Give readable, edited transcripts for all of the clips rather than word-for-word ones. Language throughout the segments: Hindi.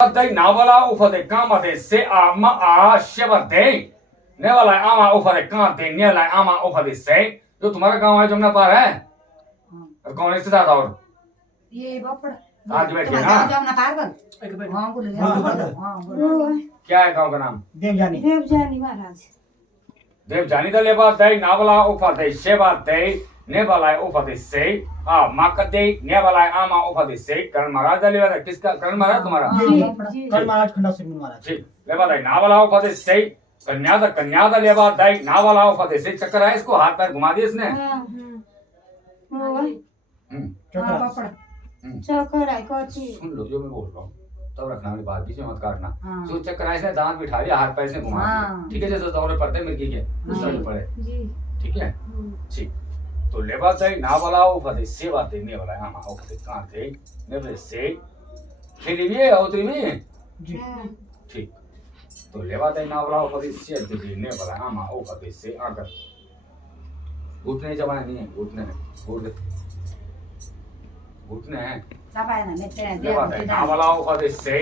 Dei navala ufa de kama de se a ma a sheba de nebula आमा उफा दे कहां दे नेला आमा उफा दे से जो तुम्हारा गांव है जमुना पार है और कौन रिश्तेदार और ये बापड़ आज बैठे ना जमुना पार बन हां बोले हां बोले क्या है गांव का नाम देवजानी महाराज देवजानी दा लेबा दे नावला उफा दे शेबा दे नेवाला उफा दे से आ माक दे नेवाला आमा उफा दे से करण महाराज दा लेबा किसका करण महाराज तुम्हारा करण महाराज खंडा सिंह महाराज ठीक लेबा दे नावला उफा दे से कन्या दा लेबा दे नावला उफा दे से चक्कर है इसको हाथ पैर घुमा दिए इसने चक्कर है कोची सुन लो जो मैं बोल रहा हूँ तब रखना वाली बात बीच में मत काटना जो चक्कर ऐसे दांत बिठा लिया हाथ पैर से घुमा दिया ठीक है जैसे दौरे पड़ते मिर्गी के उस तरह पड़े ठीक है ठीक तो लेबा दे नावला उफा दे सेवा दे ने वाला आमा उफा दे कहां दे ने से खेली भी और तुम भी ठीक तो लेबा दे नावला उफा दे से दे ने वाला आमा उफा दे से आकर उठने जमाना नहीं है उठने हैं साबाय ना मेते लेबा दे नावला उफा दे से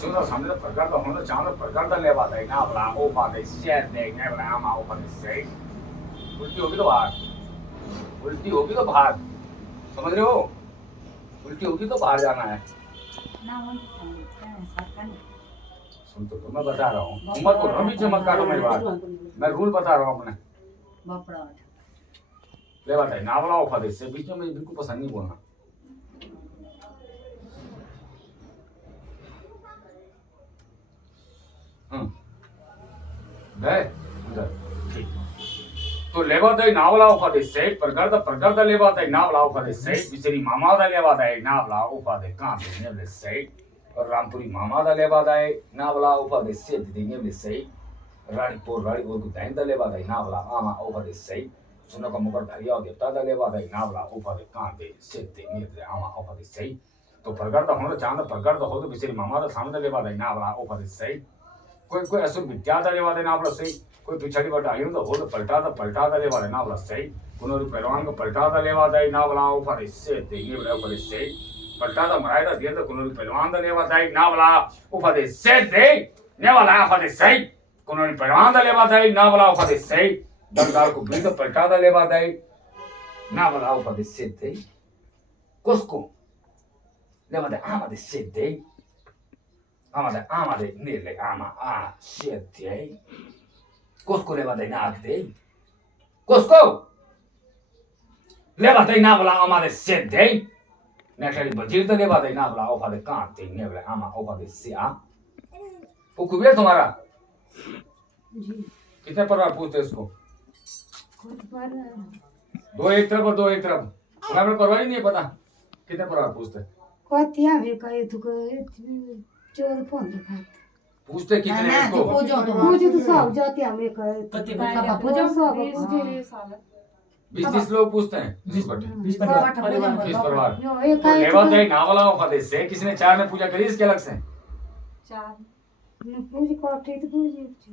सुनो सामने प्रकार का होना चांद प्रकार का लेबा दे नावला उफा दे से दे ने वाला आमा उफा दे से उल्टी होगी तो बाहर समझ रहे हो उल्टी होगी तो बाहर जाना है ना वो सुन तो मैं बता रहा हूँ मत बोलो बीच में मत काटो मेरी बात मैं रूल बता रहा हूँ अपने बापड़ा ले बात है नावला उफा दे से बीच में मुझे बिल्कुल पसंद नहीं बोलना गए ठीक तो लेबा दे नावला उफा दे से प्रगर्द लेबा दे नावला उफा दे से बिचरी मामा दा लेबा दे नावला उफा दे कहां दे ने से और रामपुरी मामा दा लेबा दे नावला उफा दे से देंगे ने से रानी और को दाइन दा लेबा दे नावला आमा उफा दे से सुनो का मुकर धरिया देवता दा लेबा दे नावला उफा दे कहां दे से देंगे दे आमा उफा दे से तो प्रगर्द होना चांद प्रगर्द हो तो बिचरी मामा दा सामने लेबा दे नावला उफा दे से कोई असुर विद्या दा लेबा दे नावला से कोई पिछड़ी बट आयु तो हो तो पलटा दा लेवा दे नावला सही कोनो पहलवान को पलटा दा लेवा दे नावला ऊपर इससे देंगे बड़ा ऊपर इससे पलटा दा मराय दा दिया तो कोनो पहलवान दा लेवा दे नावला ऊपर इससे दे नेवाला ऊपर सही कोनो पहलवान दा लेवा दे नावला ऊपर इससे दरदार को भी तो पलटा दा लेवा दे नावला ऊपर इससे दे कोसको लेवा दे आमा दे से दे आमा दे नेले आमा आ से दे Cosco leva dai nate. Cosco leva dai navla ama de sede. Nashali bajir तो leva dai navla ofa de कांते नेवला ama ofa de sia. वो कुबेर तुम्हारा कितने परिवार पूछते इसको दो एक तरफ और दो एक तरफ हमें परिवार ही नहीं पता कितने परिवार पूछते कोतिया भी कहे तो चोर फोन दिखा पूछते कितने इसको पूछो तो सब जाते हमें कहे पापा पूछो सब 20-30 लोग पूछते हैं 20 परिवार ये तो लेवा दे नावला उफा से किसने चार में पूजा करी इसके अलग से चार पूछ कोठे तो पूछ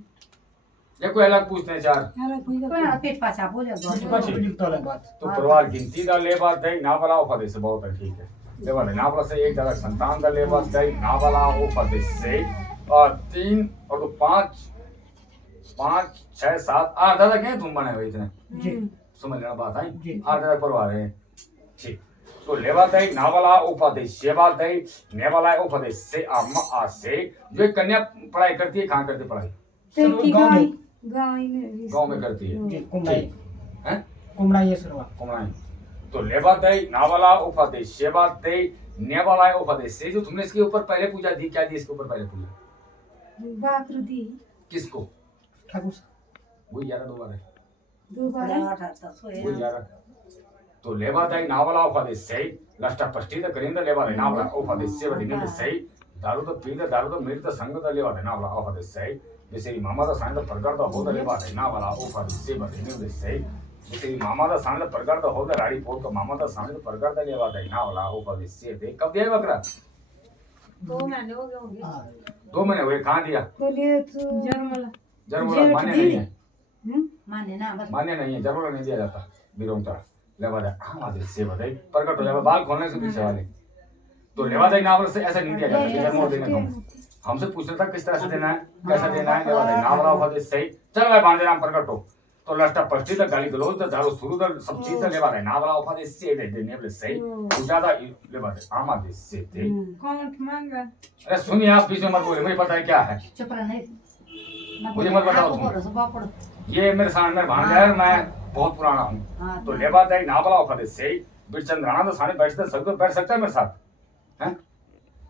या कोई अलग पूछते हैं चार कोई पेट पाछा पूछो तो परिवार गिनती का लेवा दे नावला उफा से बहुत है ठीक है लेवा दे नावला से एक दादा संतान का लेवा दे नावला उफा से और 3 और तो 5 6 7 8 दादा क्या तुम बने हुए इतने जी समझ लेना बात है 8 दादा परिवार है ठीक तो लेवा दे नावला उपदेश सेवा दे नेवाला उपदेश से अम्मा आ से जो कन्या पढ़ाई करती है कहाँ करती पढ़ाई गांव में करती है जी कुमड़ाई हैं कुमड़ाई ये सरवा कुमड़ाई तो लेवा दे नावला उपदेश सेवा दे नेवाला उपदेश से जो तुमने इसके ऊपर पहले पूजा दी क्या दी इसके ऊपर पहले पूजा बाकरी किसको ठाकुर वही 11 दोबारा दोबारा वही 11 तो लेवा दे नावला उपदेश से लष्टा पष्टी द करिंद लेवा दे नावला उपदेश से वदिने से दारू तो पी दारू तो मिर्द संग द लेवा दे नावला उपदेश से जैसे मामा दा सांड प्रकार द हो द लेवा दे नावला उपदेश से वदिने से जैसे मामा दा सांड प्रकार द हो द राड़ी पोल का मामा दा सांड प्रकार द लेवा दे नावला उपदेश से दे कब दिया बकरा 2 महीने हो गए होंगे 2 महीने हुए कहाँ दिया बोलिए तो जर्मला मान्य नहीं है माने नहीं है जर्मला नहीं दिया जाता बिरोंता लेवा दे हाँ दे से बधाई प्रकट हो जाएगा बाल खोलने से पीछे वाले तो लेवा दे नावल से ऐसा नहीं दिया जाता कि जन्म देने को हमसे पूछना था किस तरह से देना है, कैसा देना है, लेवा दे नावल उफा दे सही। चल भाई भांजे राम प्रकट हो तो लष्टा पष्टी तक गाली गलोच तक दारू शुरू तक सब चीज तक लेवा दे नावल उफा दे से दे देने वाले सही ज्यादा लेवा दे आमा दे से थे। कौन मांगा अरे सुनिए आप बीच में मत बोले, मुझे पता है क्या है, चुप रह नहीं मुझे मत बताओ तुम। सब पढ़ो ये मेरे सामने भांजा है, मैं बहुत पुराना हूँ। हाँ, तो लेवा दे नावल उफा दे सही बिरचंद राणा तो सामने बैठते सब तो बैठ सकता है मेरे साथ हैं,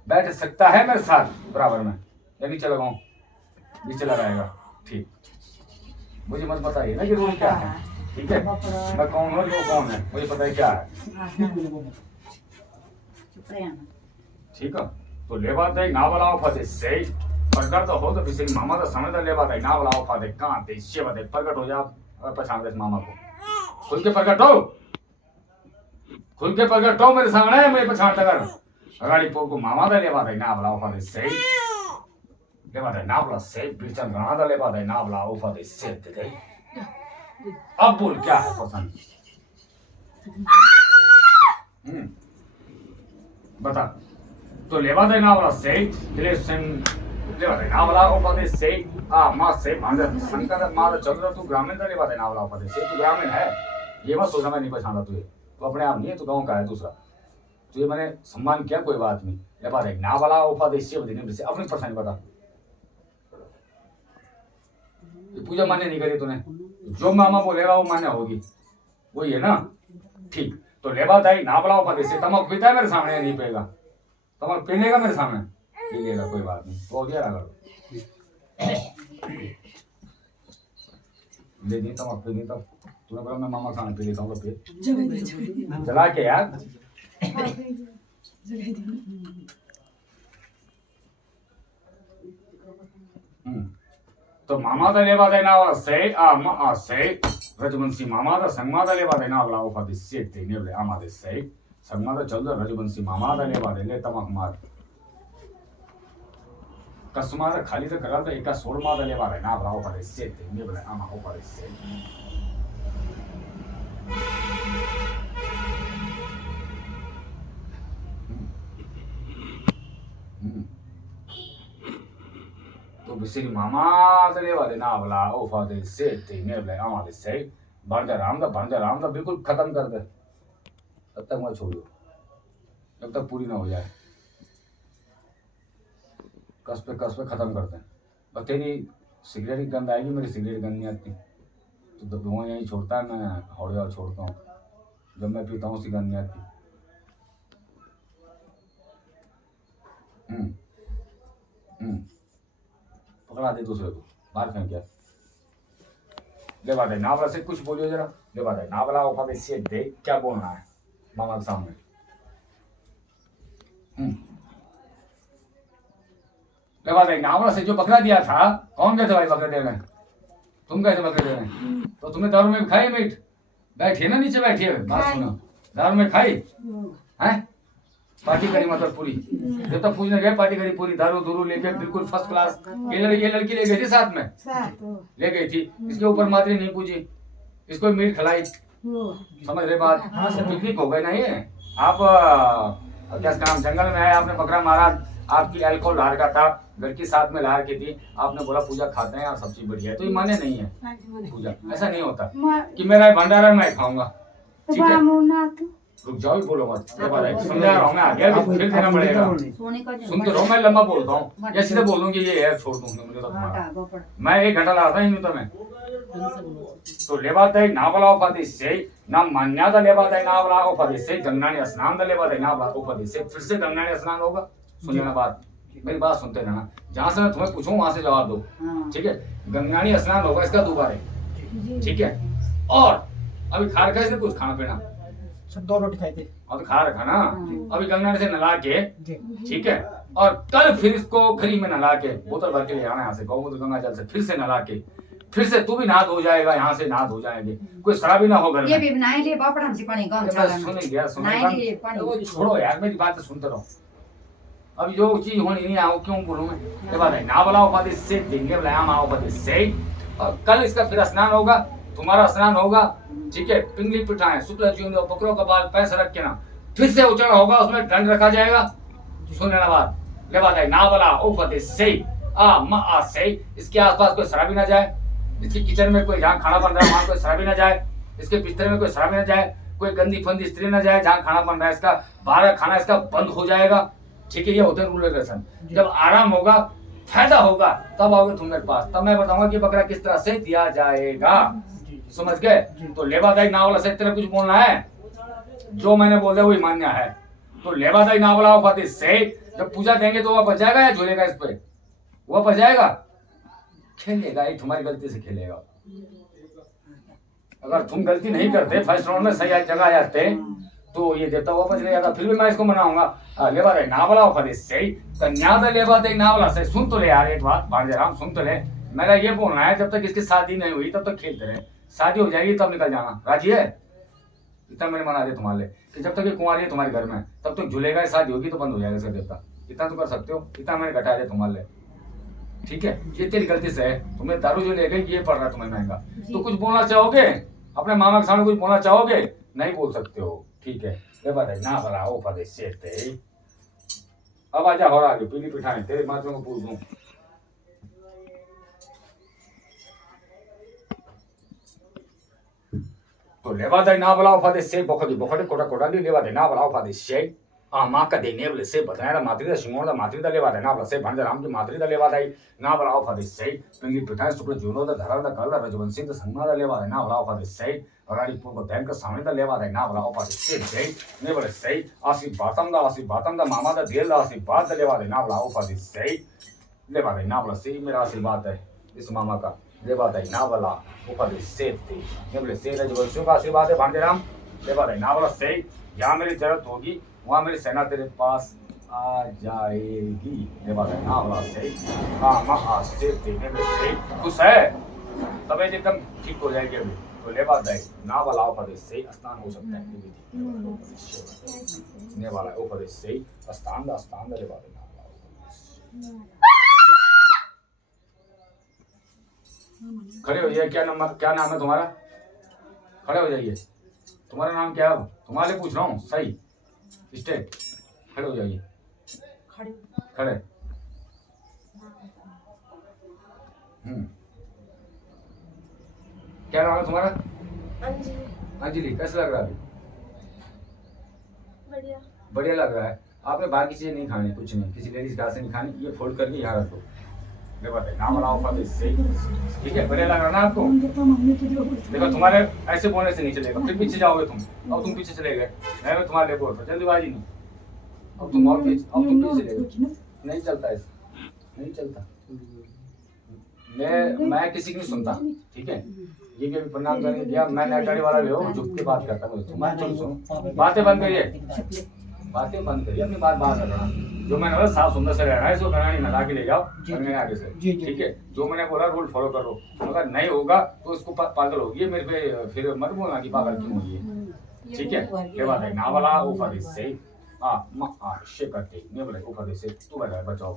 बैठ सकता है मेरे साथ बराबर में या नीचे लगाऊं, नीचे लगाएगा ठीक। मुझे मत बताइए ना कि रोल क्या है, ठीक है मैं कौन हूँ वो कौन है मुझे पता है क्या है, चुप रह ठीक है। तो लेवा दे नावला उफा से प्रकट हो तो किसी मामा तो समझ लेवा दे नावला उफा दे कहां दे शिव दे प्रकट हो जा और पहचान दे मामा को, खुल के प्रकट हो, खुल के प्रकट हो मेरे सामने, मैं पहचान कर अगाड़ी पो को मामा दे लेवा दे नावला उफा दे लेवा दे नावला से बिरचंद राणा दे लेवा दे नावला उफा दे दे। अब बोल क्या है पसंद, बता। तो लेवा दे नावला से दिले सिंह लेवा दे नावला उफा दे मां से भांजा शंकर मां चंद्र तू ग्रामीण दे लेवा दे नावला उफा दे तू ग्रामीण है, ये मत सोचना मैं नहीं पहचाना तुझे, तो अपने आप नहीं है, तू गाँव का है दूसरा, तुझे मैंने सम्मान किया कोई बात नहीं। लेवा दे नावला उफा दे से अपनी परेशानी बता, पूजा मान्य नहीं करी तूने, जो मामा बोलेगा वो मान्य होगी, वही है ना ठीक। तो लेवा दे नावला उफा दे तमक पीता है मेरे सामने नहीं पिएगा, तमक पी लेगा मेरे सामने पी लेगा कोई बात नहीं, तो क्या करो ले दी तमक पी ली तब तूने बोला मैं मामा खाना पी लेता हूँ तो जला के यार तो मामा दा लेवा दे नावला से रजवंशी मामा दा संगमा दा लेवा दे नावला उफा दे से ते नेवले आमा दे से संगमा दा चल रजवंशी मामा दा लेवा दे ले तमक मार कसमा दा खाली दा करा दा एका सोड़मा दा लेवा दे नावला उफा दे से ते नेवले आमा उफा दे से। तो बिसरी मामा दे लेवा दे नावला उफा दे से ते नेवले आमा दे से भांजा राम दा बिल्कुल खत्म कर दे, तब तक मैं छोड़ दो जब तक पूरी ना हो जाए, कस पे खत्म करते हैं। बस तेरी सिगरेट की गंध आएगी, मेरी सिगरेट गंध नहीं आती, तो धुआं यहीं छोड़ता है, मैं हौड़े छोड़ता हूँ, जब मैं पीता हूँ उसकी गंध नहीं आती। पकड़ा दे दूसरे को बाहर फेंक गया। लेवा दे नावला से कुछ बोलियो जरा, लेवा दे नावला उफा दे से दे क्या बोलना है मामा के सामने। लेवा दे नावला से जो बकरा दिया था, कौन गए थे भाई बकरे देने, तुम गए थे बकरे देने, तो तुमने दारू में खाई मीट, बैठिए ना नीचे बैठिए, बात सुनो, दारू में खाई हैं, पार्टी करी मतलब पूरी, जब तक पूछने गए पार्टी करी पूरी, दारू दूरू लेके बिल्कुल फर्स्ट क्लास। ये लड़की ले गई थी साथ में, ले गई थी, इसके ऊपर मात्री नहीं पूछी, इसको मीट खिलाई, समझ रहे बात, पिकनिक हो गई ना ये। आप क्या काम जंगल में है, आपने बकरा मारा, आपकी अल्कोहल लार का था, लड़की साथ में लार की थी, आपने बोला पूजा खाते हैं और सब चीज बढ़िया है, तो ये माने नहीं है पूजा, ऐसा नहीं होता कि मेरा भंडारा मैं खाऊंगा, ठीक है रुक जाओ ही बोलो मत, समझा रहा हूँ मैं, आ गया फिर देना पड़ेगा, सुन तो रहो मैं लंबा बोलता हूँ या सीधे बोल दूंगी ये यार छोड़ दूंगी मुझे तो तुम्हारा, मैं 1 घंटा लगाता ही नहीं तो मैं। तो लेवा दे नावला उफा दे से ना मान्या दा लेवा दे नावला उफा दे से गंगानी स्नान दा लेवा दे नावला उफा दे से फिर से गंगानी स्नान होगा। सुनिए ना बात, मेरी बात सुनते रहना, जहाँ से मैं तुम्हें पूछूं वहां से जवाब दो, ठीक है। गंगानी स्नान होगा इसका दोबारा, ठीक है। और अभी खा रखा इसने कुछ खाना पीना, सब 2 रोटी खाई थे और खा रखा ना, अभी गंगानी से नला के, ठीक है। और कल फिर इसको खरी में नला के बोतल भर के ले आना यहाँ से गौमूत्र गंगा जल से, फिर से नला के, फिर से तू भी नहा धो जाएगा, यहाँ से नहा धो जाएंगे, कोई शराबी ना हो घर में। ये भी बनाए लिए बापड़ हमसे पानी गांव चला सुन गया वो छोड़ो यार, मेरी बात सुनते रहो। अब जो चीज होनी नहीं आओ क्यों बोलूं मैं, ये बात है ना बोला उपाधि से देंगे बुलाया माँ उपाधि से। और कल इसका फिर स्नान होगा, तुम्हारा स्नान होगा, ठीक है। पिंगली पिठाएं शुक्ल जीवन बकरों का बाल पैसे रख के ना, फिर से उचड़ होगा, उसमें दंड रखा जाएगा सुन लेना बात। लेवा दे नावला ऊपर से आ मा आ से। इसके आसपास कोई शराबी ना जाए, इसके किचन में कोई जहाँ खाना बन रहा है वहां कोई शराबी ना जाए, इसके बिस्तर में कोई शराबी ना जाए, कोई गंदी फंदी स्त्री ना जाए जहाँ खाना बन रहा है, इसका बाहर का खाना इसका बंद हो जाएगा। ठीक है, ये होते हैं रूल रेगुलेशन। जब आराम होगा, फायदा होगा, तब आओगे तुम मेरे पास, तब मैं बताऊंगा कि बकरा किस तरह से दिया जाएगा। समझ गए? तो लेवादाई नावला से तेरा कुछ बोलना है, जो मैंने बोल दिया वही मान्य है। तो लेवादाई नावला फातिह से जब पूजा देंगे तो वह बच जाएगा या झूलेगा इस पे? वह बच जाएगा, खेलेगा, ये तुम्हारी गलती से खेलेगा। अगर तुम गलती नहीं करते, फर्स्ट राउंड में सही जगह आ जाते, तो ये देवता वापस नहीं आता, फिर भी मैं इसको मनाऊंगा। लेवादाई नावला फातिह से कन्या लेवादाई नावला से। सुन तो ले यार एक बात भांजेराम, सुन तो ले। मेरा ये बोलना है, जब तक इसकी शादी नहीं हुई तब तक खेलते रहे, शादी हो जाएगी तब निकल जाना। राजी है? इतना मैंने मना दिया तुम्हारे लिए कि जब तक ये कुंवारी है तुम्हारे घर में तब तक झूलेगा, शादी होगी तो बंद हो जाएगा इसका देवता। इतना तो कर सकते हो, इतना मैंने घटा दिया तुम्हारे लिए। ठीक है, ये तेरी गलती से है। तुमने दारू जो ले गई ये पड़ रहा है तुम्हें महंगा। तो कुछ बोलना चाहोगे अपने मामा के सामने? कुछ बोलना चाहोगे? नहीं बोल सकते हो। ठीक है, ये बात है ना भला ओ पदे से। अब आजा हो आगे, पीली पिठाई तेरे माथों को पूछ दूं। तो लेवा दे ना बलाओ फादे से बखड़ी बखड़ी कोटा कोटा लेवा दे ना बलाओ फादे से आ मां का देने वाले से बताया मातृ दा सिंगों दा मातृ दा लेवा दे ना बला से भांजा राम की मातृ दा लेवा दे ना बलाओ फादे से पिंगी पिठाई सुपर जुनो दा धरा दा कल दा रजवंशी दा संगमा दा लेवा दे ना बलाओ फादे से रानी पूर्व बैंक का सामने दा लेवा दे ना बलाओ फादे से ने बले से आसी बातम दा मामा दा दिल दा आसी बात दा लेवा दे ना बलाओ फादे से लेवा दे ना बला से मेरा आशीर्वाद है इस मामा का। लेवा दे ना बला ऊपर से थी ने बले से रजवंशियों का आशीर्वाद है भांजेराम। लेवा दे ना बला से यहाँ मेरी जरूरत होगी वहाँ मेरी सेना तेरे पास आ जाएगी। लेवा दे ना बला से हाँ माँ आज से देने में से खुश है, तबीयत एकदम ठीक हो जाएगी अभी। तो लेवा दे ना बला ऊपर से स्नान हो सकता है ने वाला ऊपर से स्नान दा लेवा दे ना बला। खड़े हो जाइए। क्या नाम है तुम्हारा? खड़े हो जाइए। तुम्हारा नाम क्या है? तुम्हारे पूछ रहा हूँ, सही स्टेट। खड़े हो जाइए। खड़े। क्या नाम है तुम्हारा? अंजलि। कैसा लग रहा है अभी? बढ़िया लग रहा है। आपने बाहर की चीजें नहीं खानी, कुछ नहीं, किसी लेडीज घास नहीं खानी। ये फोल्ड करके यहाँ रख दो। नाम बनाओ फादे से। ठीक है, बढ़िया लग रहा ना आपको? देखो तुम्हारे ऐसे बोलने से नहीं चलेगा, फिर पीछे जाओगे तुम। अब तुम पीछे चले गए, मैं तुम्हारे लिए बोल रहा था, जल्दीबाजी नहीं। अब तुम और पीछे चले गए। नहीं चलता ऐसा, नहीं चलता। मैं किसी की नहीं सुनता। ठीक है, ये भी प्रणाम करने दिया। मैं नेटाड़ी वाला भी हूँ, झुक के बात करता हूँ। तुम्हारे सुनो, बातें बंद करिए, बातें बंद करिए, अपनी बात बाहर रखना। जो मैंने बोला साफ सुंदर से रहना है, इसको गाना नहीं नला के ले जाओ आगे से। ठीक है, जो मैंने बोला रूल फॉलो करो। अगर नहीं होगा तो इसको पागल होगी मेरे पे, फिर मत बोलना कि पागल क्यों हुई है। ठीक है, ये बात है ना वाला ऊपर से हाँ माँ हाँ शे करते नहीं बोले ऊपर से तू बचाओ।